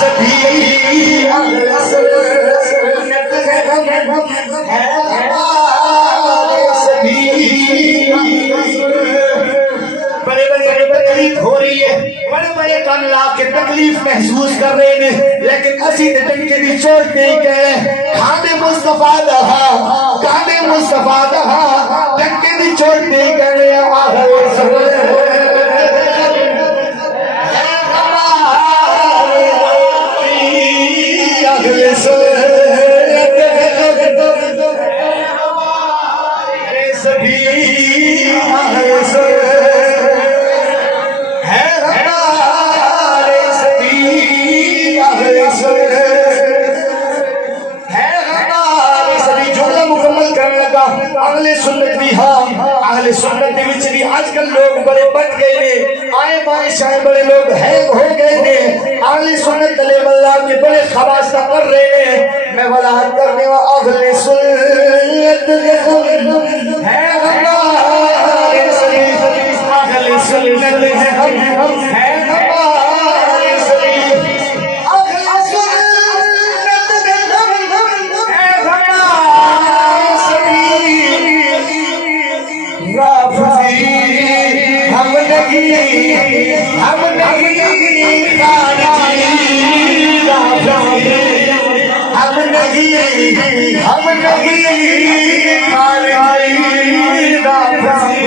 سبھی اہل سنت ہے ہمارے سبھی بڑے بڑے تکلیف ہو رہی ہے بڑے بڑے کان لا کے تکلیف محسوس کر رہے ہیں لیکن اسی دن کے بھی چھوڑ نہیں گئے کھانے مصطفیٰ دہا کھانے مصطفیٰ دہا دن کے بھی چھوڑ نہیں گئے اہل سنت اہل سنت بھی ہاں اہل سنت وچ بھی آج کل لوگ بڑے بٹ گئے نے آئے بائیں شاہ بڑے لوگ ہینگ ہو گئے نے اہل سنت علیہ اللہ کے بڑے خواصہ کر رہے ہیں میں وضاحت کرنے وا اہل سنت ہے ہمارے سبھی اہل سنت ہے ہمارے سبھی اہل سنت ہے ہمارے سبھی رافضی ہم نہیں خارجی رافضی ہم نہیں خارجی رافضی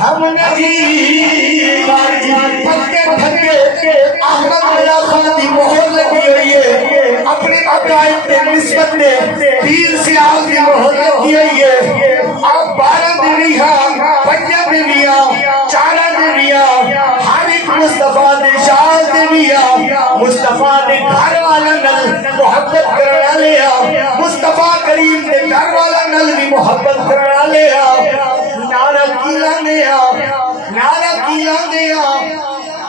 ہم نہیں خارجی پھکے پھکے احمد اللہ خان کی مہر لگی ہوئی ہے اپنے عقائد کے نسبت میں پیر سے آپ کی مہر لگی ہوئی ہے آپ 12 دیویاں 5 دیویاں 4 دیویاں ہر ایک مصطفیٰ نے 4 دیویاں مصطفیٰ نے گھر والا نل محبت کرنا لیا مصطفیٰ کریم نے گھر والا نل بھی محبت کرنا لیا نعرہ کیلا لیا نعرہ کیلا لیا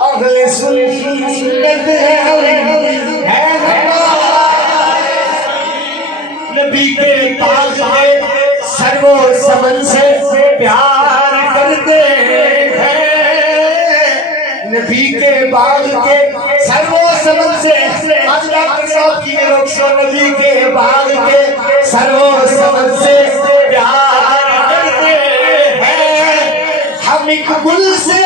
اہل سنت ہے نبی کے پاک میں سرو سمن سے پیار کرتے ہیں نبی کے باغ کے سرو سمن سے اللہ کے ساتھ کی رخصو نبی کے باغ کے سرو سمن سے پیار کرتے ہیں ہم ایک گل سے